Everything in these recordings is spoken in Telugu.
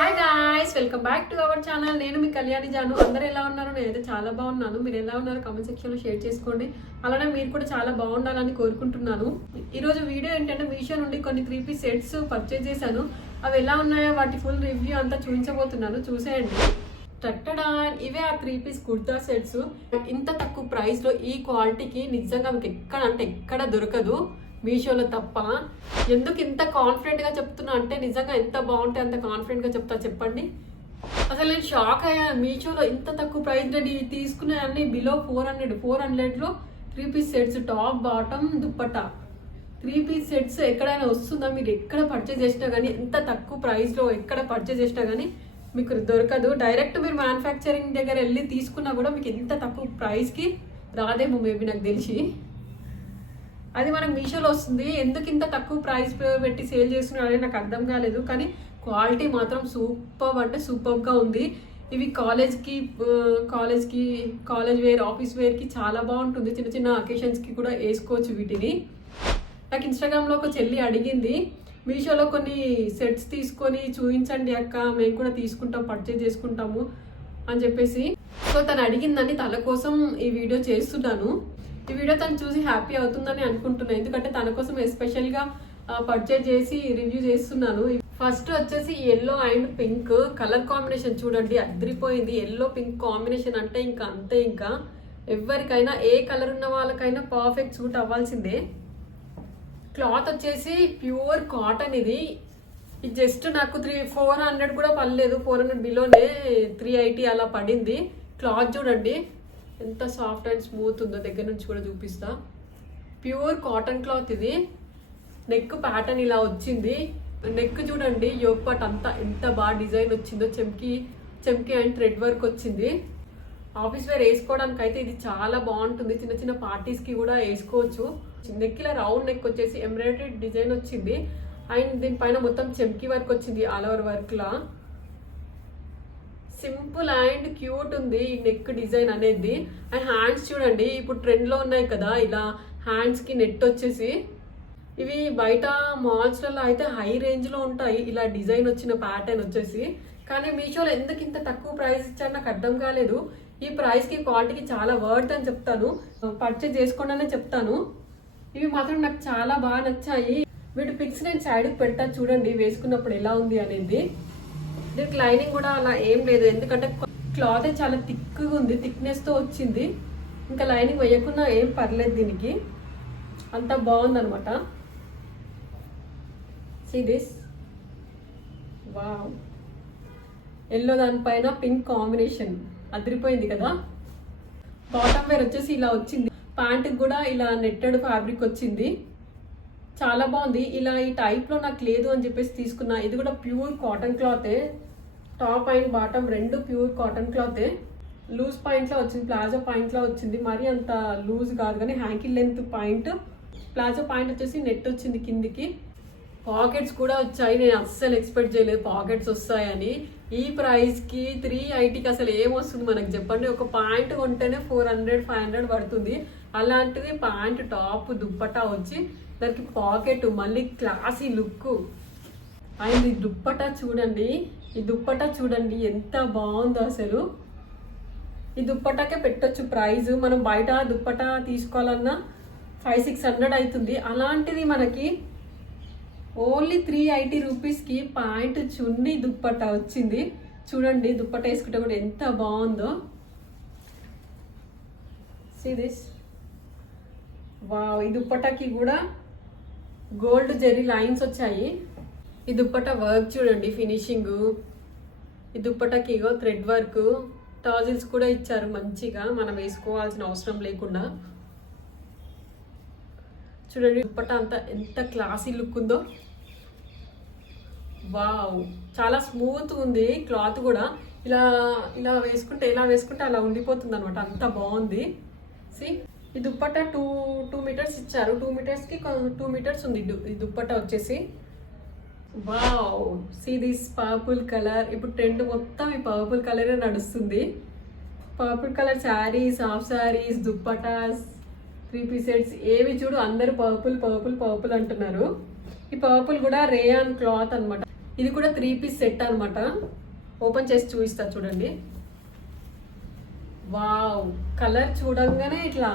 Hi guys, welcome back to our channel. నేను మీ కళ్యాణి జాను. అందరూ ఎలా ఉన్నారు? నేనైతే చాలా బాగున్నాను. మీరు ఎలా ఉన్నారు? కామెంట్ సెక్షన్లో షేర్ చేసుకోండి. అలానే మీరు కూడా చాలా బాగుండాలని కోరుకుంటున్నాను. ఈరోజు వీడియో ఏంటంటే మీషో నుండి కొన్ని 3-piece సెట్స్ పర్చేజ్ చేశాను. అవి ఎలా ఉన్నాయో వాటి ఫుల్ రివ్యూ అంతా చూపించబోతున్నాను, చూసేయండి. టట్టడా, ఇవే ఆ 3-piece కుర్తా సెట్స్. ఇంత తక్కువ ప్రైస్లో ఈ క్వాలిటీకి నిజంగా మీకు ఎక్కడ దొరకదు, మీషోలో తప్ప. ఎందుకు ఇంత కాన్ఫిడెంట్గా చెప్తున్నా అంటే నిజంగా ఎంత బాగుంటే అంత కాన్ఫిడెంట్గా చెప్తా చెప్పండి. అసలు నేను షాక్ అయ్యాను. మీషోలో ఇంత తక్కువ ప్రైస్ నేను తీసుకునే అన్ని బిలో 400లో 3-piece sets, top bottom dupatta. 3-piece sets ఎక్కడైనా వస్తుందా? మీరు ఎక్కడ పర్చేజ్ చేసినా కానీ, ఎంత తక్కువ ప్రైస్లో ఎక్కడ పర్చేజ్ చేసినా కానీ మీకు దొరకదు. డైరెక్ట్ మీరు మ్యానుఫ్యాక్చరింగ్ దగ్గర వెళ్ళి తీసుకున్నా కూడా మీకు ఇంత తక్కువ ప్రైస్కి రాదేమో, మేబీ నాకు తెలిసి. అది మనకు మీషోలో వస్తుంది. ఎందుకు ఇంత తక్కువ ప్రైస్ పెట్టి సేల్ చేస్తున్నారని నాకు అర్థం కాలేదు. కానీ క్వాలిటీ మాత్రం సూపర్ అంటే సూపర్గా ఉంది. ఇవి కాలేజ్ వేర్, ఆఫీస్ వేర్కి చాలా బాగుంటుంది. చిన్న చిన్న అకేషన్స్కి కూడా వేసుకోవచ్చు వీటిని. నాకు ఇన్స్టాగ్రామ్లో ఒక చెల్లి అడిగింది, మీషోలో కొన్ని సెట్స్ తీసుకొని చూపించండి అక్క, మేము కూడా తీసుకుంటాం, పర్చేజ్ చేసుకుంటాము అని చెప్పేసి. సో తను అడిగిందని తన కోసం ఈ వీడియో చేస్తున్నాను. ఈ వీడియో తను చూసి హ్యాపీ అవుతుందని అనుకుంటున్నాను, ఎందుకంటే తన కోసం ఎస్పెషల్గా పర్చేజ్ చేసి రివ్యూ చేస్తున్నాను. ఫస్ట్ వచ్చేసి yellow and pink colour combination చూడండి, అదిరిపోయింది. ఎల్లో పింక్ కాంబినేషన్ అంటే ఇంకా అంతే. ఇంకా ఎవరికైనా ఏ కలర్ ఉన్న వాళ్ళకైనా పర్ఫెక్ట్ సూట్ అవ్వాల్సిందే. క్లాత్ వచ్చేసి ప్యూర్ కాటన్. ఇది జస్ట్ నాకు 400 కూడా పడలేదు, 400 బిలోనే 380 అలా పడింది. క్లాత్ చూడండి ఎంత సాఫ్ట్ అండ్ స్మూత్ ఉందో, దగ్గర నుంచి కూడా చూపిస్తా. ప్యూర్ కాటన్ క్లాత్ ఇది. నెక్ ప్యాటర్న్ ఇలా వచ్చింది. నెక్ చూడండి, యోక్ పార్ట్ అంతా ఎంత బాగా డిజైన్ వచ్చిందో, చెమ్కి అండ్ థ్రెడ్ వర్క్ వచ్చింది. ఆఫీస్ వేర్ వేసుకోవడానికి అయితే ఇది చాలా బాగుంటుంది. చిన్న చిన్న పార్టీస్కి కూడా వేసుకోవచ్చు. నెక్ ఇలా రౌండ్ నెక్ వచ్చేసి ఎంబ్రాయిడరీ డిజైన్ వచ్చింది. అండ్ దీనిపైన మొత్తం చెమ్కి వర్క్ వచ్చింది, ఆల్ ఓవర్ వర్క్లా. సింపుల్ అండ్ క్యూట్ ఉంది ఈ నెక్ డిజైన్ అనేది. అండ్ హ్యాండ్స్ చూడండి, ఇప్పుడు ట్రెండ్లో ఉన్నాయి కదా ఇలా హ్యాండ్స్కి నెట్ వచ్చేసి. ఇవి బయట మాల్స్లలో అయితే హై రేంజ్లో ఉంటాయి ఇలా డిజైన్ వచ్చిన ప్యాటర్న్ వచ్చేసి. కానీ మీషోలో ఎందుకు ఇంత తక్కువ ప్రైస్ ఇచ్చారు నాకు అర్థం కాలేదు. ఈ ప్రైస్కి క్వాలిటీకి చాలా వర్త్ అని చెప్తాను, పర్చేజ్ చేసుకోండి చెప్తాను. ఇవి మాత్రం నాకు చాలా బాగా నచ్చాయి. వీటి పిక్స్ నేను సైడ్కి పెడతా చూడండి, వేసుకున్నప్పుడు ఎలా ఉంది అనేది. దీనికి లైనింగ్ కూడా అలా ఏం లేదు, ఎందుకంటే క్లాత్ చాలా థిక్గా ఉంది, థిక్నెస్తో వచ్చింది. ఇంకా లైనింగ్ వేయకుండా ఏం పర్లేదు, దీనికి అంత బాగుందనమాట. సీ దిస్, వావ్, ఎల్లో దానిపైన పింక్ కాంబినేషన్ అదిరిపోయింది కదా. బాటమ్ వేర్ వచ్చేసి ఇలా వచ్చింది. ప్యాంటుకి కూడా ఇలా నెట్టెడ్ ఫ్యాబ్రిక్ వచ్చింది, చాలా బాగుంది. ఇలా ఈ టైప్లో నాకు లేదు అని చెప్పేసి తీసుకున్నా. ఇది కూడా ప్యూర్ కాటన్ క్లాతే, టాప్ అండ్ బాటమ్ రెండు ప్యూర్ కాటన్ క్లాతే. లూజ్ పాయింట్లో వచ్చింది, ప్లాజో పాయింట్లో వచ్చింది. మరీ అంత లూజ్ కాదు కానీ ankle length point. Palazzo point వచ్చేసి నెట్ వచ్చింది కిందికి. పాకెట్స్ కూడా వచ్చాయి, నేను అస్సలు ఎక్స్పెక్ట్ చేయలేదు పాకెట్స్ వస్తాయని. ఈ ప్రైస్కి 380కి అసలు ఏమొస్తుంది మనకు చెప్పండి. ఒక పాయింట్ కొంటేనే 400-500 పడుతుంది. అలాంటిది ప్యాంట్, టాప్, దుప్పట్టా వచ్చి దానికి పాకెట్, మళ్ళీ క్లాసీ లుక్. అండ్ ఈ దుప్పట్టా చూడండి ఎంత బాగుందో అసలు. ఈ దుప్పట్టాకే పెట్టొచ్చు ప్రైజ్. మనం బయట దుప్పట్టా తీసుకోవాలన్నా 500-600 అవుతుంది. అలాంటిది మనకి ఓన్లీ 380 రూపీస్కి ప్యాంట్, చున్నీ, దుప్పట్టా వచ్చింది. చూడండి దుప్పట్టా వేసుకుంటే కూడా ఎంత బాగుందో. See this, wow. ఈ దుప్పట్టాకి కూడా గోల్డ్ జెరీ లైన్స్ వచ్చాయి. ఈ దుప్పట్టా వర్క్ చూడండి, ఫినిషింగ్. ఈ దుప్పట్టాకి ఇగో థ్రెడ్ వర్క్, టాజిల్స్ కూడా ఇచ్చారు మంచిగా, మనం వేసుకోవాల్సిన అవసరం లేకుండా. చూడండి దుప్పట్టా అంతా ఎంత క్లాసీ లుక్ ఉందో. వావ్, చాలా స్మూత్ ఉంది క్లాత్ కూడా. ఇలా వేసుకుంటే అలా ఉండిపోతుంది అనమాట, అంత బాగుంది. సి, ఈ దుప్పట్టా 2 మీటర్స్ ఇచ్చారు. 2 మీటర్స్కి 2 మీటర్స్ ఉంది ఈ దుప్పట్టా వచ్చేసి. Wow, see this purple colour. ఇప్పుడు ట్రెండ్ మొత్తం ఈ పర్పుల్ కలరే నడుస్తుంది. Purple colour saris, half saris, dupattas, 3-piece sets ఏవి చూడు అందరూ పర్పుల్ అంటున్నారు. ఈ పర్పుల్ కూడా రేయాన్ క్లాత్ అన్నమాట. ఇది కూడా 3 పీస్ సెట్ అన్నమాట. ఓపెన్ చేసి చూపిస్తా చూడండి. వావ్, కలర్ చూడంగానే ఇట్లా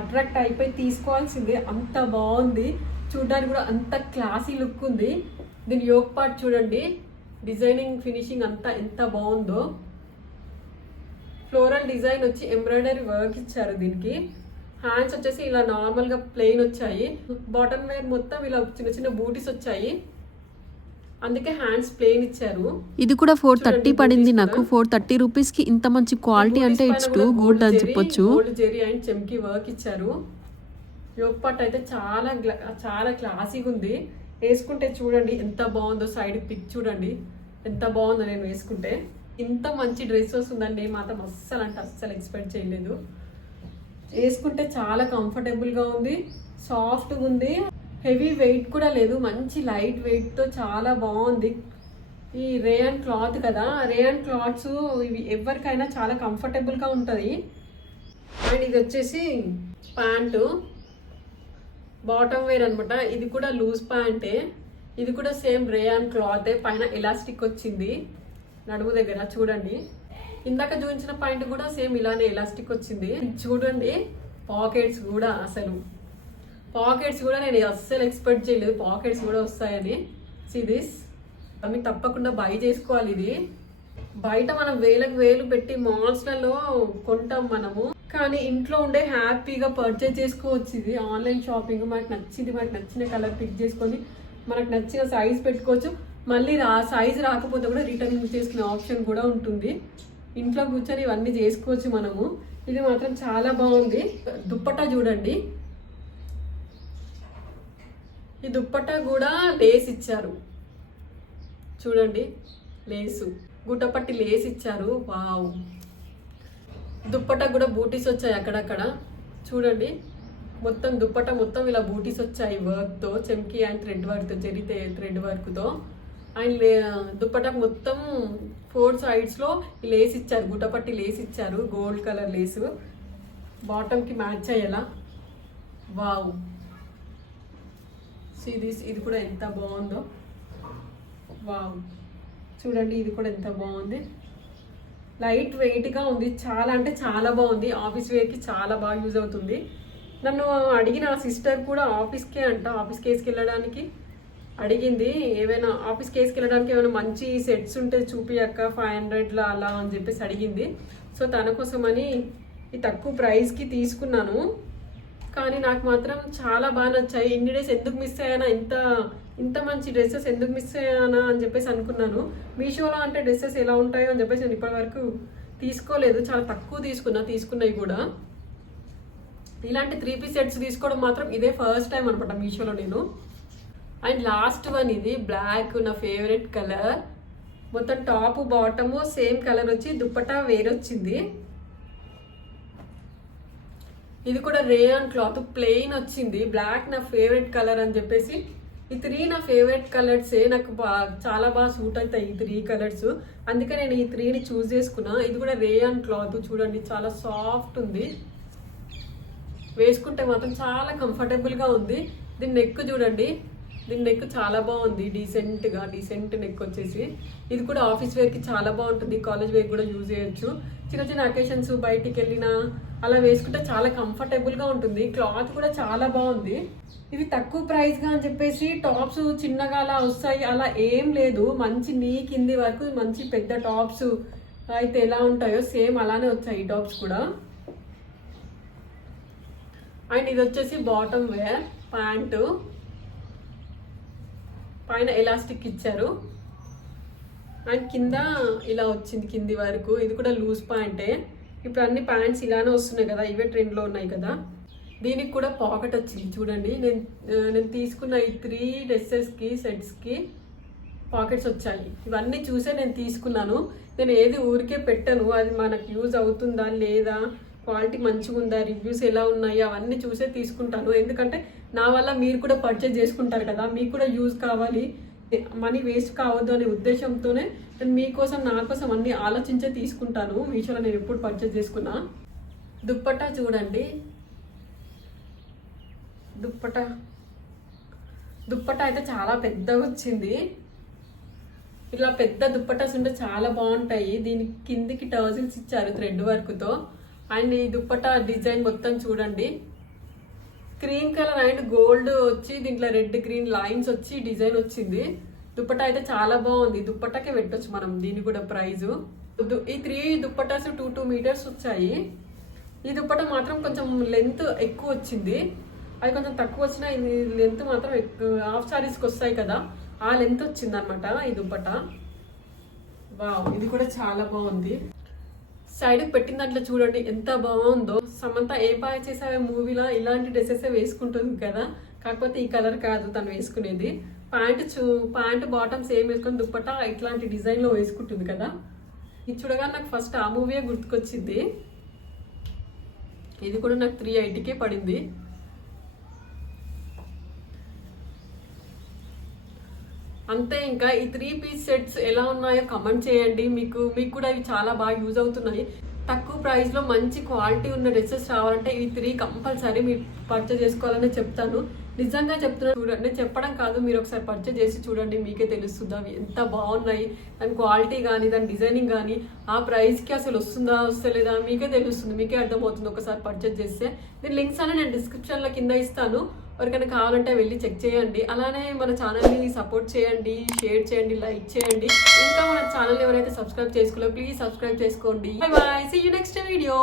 అట్రాక్ట్ అయిపోయి తీసుకోవాల్సిందే, అంత బాగుంది. చూడడానికి కూడా అంత క్లాసీ లుక్ ఉంది. దీని యోక్ పార్ట్ చూడండి, డిజైనింగ్ ఫినిషింగ్ అంతా ఎంత బాగుందో. ఫ్లోరల్ డిజైన్ వచ్చి ఎంబ్రాయిడరీ వర్క్ ఇచ్చారు. దీనికి హ్యాండ్స్ వచ్చేసి ఇలా నార్మల్ గా ప్లెయిన్ వచ్చాయి. బాటమ్ వేర్ మొత్తం ఇలా చిన్న చిన్న బూటీస్ వచ్చాయి, అందుకే హ్యాండ్స్ ప్లెయిన్ ఇచ్చారు. ఇది కూడా 430 పడింది నాకు. 430 రూపీస్ కి ఇంత మంచి క్వాలిటీ అంటే ఇట్స్ టూ గుడ్ అని చెప్పొచ్చు. గోల్డ్ జెరీ అండ్ చెమ్కి వర్క్ ఇచ్చారు. యోక్ పార్ట్ అయితే చాలా చాలా క్లాసీగా ఉంది. వేసుకుంటే చూడండి ఎంత బాగుందో. సైడ్ పిక్ చూడండి ఎంత బాగుందో. నేను వేసుకుంటే ఇంత మంచి డ్రెస్ వస్తుందండి మాత్రం అస్సలు అంటే అస్సలు ఎక్స్పెక్ట్ చేయలేదు. వేసుకుంటే చాలా కంఫర్టబుల్గా ఉంది, సాఫ్ట్గా ఉంది, హెవీ వెయిట్ కూడా లేదు, మంచి లైట్ వెయిట్తో చాలా బాగుంది. ఈ రేయాన్ క్లాత్ కదా, రేయాన్ క్లాత్స్ ఇవి ఎవరికైనా చాలా కంఫర్టబుల్గా ఉంటుంది. అండ్ ఇది వచ్చేసి ప్యాంటు, బాటమ్ వేర్ అనమాట. ఇది కూడా లూజ్ ప్యాంటే. ఇది కూడా సేమ్ రేయాన్ క్లాతే, పైన ఎలాస్టిక్ వచ్చింది నడుము దగ్గర చూడండి. ఇందాక చూపించిన పాయింట్ కూడా సేమ్ ఇలానే ఎలాస్టిక్ వచ్చింది చూడండి. పాకెట్స్ కూడా నేను అస్సలు ఎక్స్పెక్ట్ చేయలేదు పాకెట్స్ కూడా వస్తాయని. సీ దిస్, మీకు తప్పకుండా బై చేసుకోవాలి. ఇది బయట మనం వేలకు వేలు పెట్టి మాల్స్లలో కొంటాం మనము, కానీ ఇంట్లో ఉండే హ్యాపీగా పర్చేజ్ చేసుకోవచ్చు. ఇది ఆన్లైన్ షాపింగ్, మనకు నచ్చింది, మనకు నచ్చిన కలర్ పిక్ చేసుకొని మనకు నచ్చిన సైజ్ పెట్టుకోవచ్చు. మళ్ళీ సైజ్ రాకపోతే కూడా రిటర్న్ చేసుకునే ఆప్షన్ కూడా ఉంటుంది. ఇంట్లో కూర్చొని ఇవన్నీ చేసుకోవచ్చు మనము. ఇది మాత్రం చాలా బాగుంది. దుప్పట్టా చూడండి, ఈ దుప్పట్టా కూడా లేస్ ఇచ్చారు చూడండి. లేసు గుట్టపట్టి లేస్ ఇచ్చారు. వావ్, దుప్పట్టా కూడా బూటీస్ వచ్చాయి అక్కడక్కడ చూడండి. మొత్తం దుప్పట్టా మొత్తం ఇలా బూటీస్ వచ్చాయి వర్క్తో, చెమ్కి అండ్ థ్రెడ్ వర్క్తో, జరీ థ్రెడ్ వర్క్తో. అండ్ దుప్పటాకు మొత్తం 4 సైడ్స్లో లేస్ ఇచ్చారు, గుట్టపట్టి లేస్ ఇచ్చారు, గోల్డ్ కలర్ లేసు బాటమ్కి మ్యాచ్ అయ్యేలా. వావ్, సీ దిస్, ఇది కూడా ఎంత బాగుందో. వావ్, చూడండి ఇది కూడా ఎంత బాగుంది. లైట్ వెయిట్గా ఉంది, చాలా అంటే చాలా బాగుంది. ఆఫీస్ వేర్కి చాలా బాగా యూజ్ అవుతుంది. నన్ను అడిగిన సిస్టర్ కూడా ఆఫీస్కి వేసుకెళ్ళడానికి అడిగింది. ఏమైనా ఆఫీస్కి వేసుకెళ్ళడానికి ఏమైనా మంచి సెట్స్ ఉంటే చూపియక్క 500లో అలా అని చెప్పేసి అడిగింది. సో తన కోసమని ఈ తక్కువ ప్రైస్కి తీసుకున్నాను. కానీ నాకు మాత్రం చాలా బాగా నచ్చాయి. ఇన్ని డేస్ ఎందుకు మిస్ అయ్యానా, ఇంత మంచి డ్రెస్సెస్ ఎందుకు మిస్ అయ్యానా అని చెప్పేసి అనుకున్నాను. మీషోలో అంటే డ్రెస్సెస్ ఎలా ఉంటాయో అని చెప్పేసి నేను ఇప్పటి వరకు తీసుకోలేదు, చాలా తక్కువ తీసుకున్నవి కూడా. ఇలాంటి 3 పీస్ సెట్స్ తీసుకోవడం మాత్రం ఇదే ఫస్ట్ టైం అనమాట మీషోలో నేను. అండ్ లాస్ట్ వన్, ఇది బ్లాక్, నా ఫేవరెట్ కలర్. మొత్తం టాప్ బాటము సేమ్ కలర్ వచ్చి దుప్పటా వేరొచ్చింది. ఇది కూడా రేయాన్ క్లాత్ ప్లెయిన్ వచ్చింది. బ్లాక్ నా ఫేవరెట్ కలర్ అని చెప్పేసి ఈ 3 నా ఫేవరెట్ కలర్సే, నాకు చాలా బాగా సూట్ అవుతాయి ఈ 3 కలర్స్. అందుకే నేను ఈ 3ని చూస్ చేసుకున్నా. ఇది కూడా రేయాన్ క్లాత్ చూడండి, చాలా సాఫ్ట్ ఉంది, వేసుకుంటే మాత్రం చాలా కంఫర్టబుల్గా ఉంది. దీని నెక్ చూడండి, దీని నెక్ చాలా బాగుంది, డీసెంట్ నెక్ వచ్చేసి. ఇది కూడా ఆఫీస్ వేర్కి చాలా బాగుంటుంది, కాలేజ్ వేర్ కూడా యూజ్ చేయొచ్చు. చిన్న చిన్న అకేషన్స్ బయటికి వెళ్ళినా అలా వేసుకుంటే చాలా కంఫర్టబుల్గా ఉంటుంది. క్లాత్ కూడా చాలా బాగుంది. ఇవి తక్కువ ప్రైస్గా అని చెప్పేసి టాప్స్ చిన్నగా అలా వస్తాయి అలా ఏం లేదు. మంచి నీ కింది వరకు మంచి పెద్ద టాప్స్ అయితే ఎలా ఉంటాయో సేమ్ అలానే వచ్చాయి ఈ టాప్స్ కూడా. అండ్ ఇది వచ్చేసి బాటమ్ వేర్ ప్యాంటు, పైన ఎలాస్టిక్ ఇచ్చారు అండ్ కింద ఇలా వచ్చింది కింది వరకు. ఇది కూడా లూజ్ ప్యాంటే. ఇప్పుడు అన్ని ప్యాంట్స్ ఇలానే వస్తున్నాయి కదా, ఇవే ట్రెండ్లో ఉన్నాయి కదా. దీనికి కూడా పాకెట్ వచ్చింది చూడండి. నేను తీసుకున్న ఈ 3 డ్రెస్సెస్కి సెట్స్కి పాకెట్స్ వచ్చాయి. ఇవన్నీ చూసే నేను తీసుకున్నాను. నేను ఏది ఊరికే పెట్టను, అది మనకు యూజ్ అవుతుందా లేదా, క్వాలిటీ మంచిగా ఉందా, రివ్యూస్ ఎలా ఉన్నాయి అవన్నీ చూసే తీసుకుంటాను. ఎందుకంటే నా వల్ల మీరు కూడా పర్చేజ్ చేసుకుంటారు కదా, మీకు కూడా యూజ్ కావాలి, మనీ వేస్ట్ కావద్దు అనే ఉద్దేశంతోనే నేను మీకోసం నా కోసం అన్ని ఆలోచించే తీసుకుంటాను. మీషోలో నేను ఎప్పుడు పర్చేజ్ చేసుకున్నా. దుప్పట్టా చూడండి, దుప్పట్టా అయితే చాలా పెద్దగా వచ్చింది. ఇట్లా పెద్ద దుప్పటాస్ ఉంటే చాలా బాగుంటాయి. దీనికి కిందికి టర్జిల్స్ ఇచ్చారు థ్రెడ్ వర్క్తో. అండ్ ఈ దుప్పటా డిజైన్ మొత్తం చూడండి, క్రీమ్ కలర్ అండ్ గోల్డ్ వచ్చి దీంట్లో రెడ్ గ్రీన్ లైన్స్ వచ్చి డిజైన్ వచ్చింది. దుప్పటా అయితే చాలా బాగుంది. దుప్పటాకే పెట్టొచ్చు మనం దీని కూడా ప్రైజు. ఈ 3 దుప్పటాస్ 2 మీటర్స్ వచ్చాయి. ఈ దుప్పటా మాత్రం కొంచెం లెంత్ ఎక్కువ వచ్చింది, అది కొంచెం తక్కువ వచ్చిన ఇది లెంత్ మాత్రం హాఫ్ సారీస్కి వస్తాయి కదా, ఆ లెంత్ వచ్చింది అనమాట ఈ దుప్పటా. వావ్, ఇది కూడా చాలా బాగుంది. సైడ్కి పెట్టిన దాంట్లో చూడండి ఎంత బాగుందో. సమంత ఏ బాగా చేసే మూవీలో ఇలాంటి డ్రెస్సెస్ వేసుకుంటుంది కదా, కాకపోతే ఈ కలర్ కాదు తను వేసుకునేది. ప్యాంట్ బాటమ్ సేమ్ వేసుకొని దుప్పటా ఇట్లాంటి డిజైన్లో వేసుకుంటుంది కదా. ఇది చూడగా నాకు ఫస్ట్ ఆ మూవీయే గుర్తుకొచ్చింది. ఇది కూడా నాకు 380కే పడింది. అంతే. ఇంకా ఈ 3 పీస్ సెట్స్ ఎలా ఉన్నాయో కమెంట్ చేయండి. మీకు కూడా ఇవి చాలా బాగా యూజ్ అవుతున్నాయి. తక్కువ ప్రైస్లో మంచి క్వాలిటీ ఉన్న డ్రెస్సెస్ రావాలంటే ఈ 3 కంపల్సరీ మీరు పర్చేజ్ చేసుకోవాలని చెప్తాను. నిజంగా చెప్తున్నాను, చూడండి, చెప్పడం కాదు, మీరు ఒకసారి పర్చేజ్ చేసి చూడండి, మీకే తెలుస్తుంది అవి ఎంత బాగున్నాయి. దాని క్వాలిటీ కానీ దాని డిజైనింగ్ కానీ ఆ ప్రైస్కి అసలు వస్తుందా వస్తలేదా మీకే తెలుస్తుంది, మీకే అర్థమవుతుంది ఒకసారి పర్చేజ్ చేస్తే. దీని లింక్స్ అని నేను డిస్క్రిప్షన్లో కింద ఇస్తాను, ఎవరికైనా కావాలంటే వెళ్ళి చెక్ చేయండి. అలానే మన ఛానల్ని సపోర్ట్ చేయండి, షేర్ చేయండి, లైక్ చేయండి. ఇంకా మన ఛానల్ ఎవరైతే సబ్స్క్రైబ్ చేసుకోలేదో ప్లీజ్ సబ్స్క్రైబ్ చేసుకోండి. Bye bye, see you next video.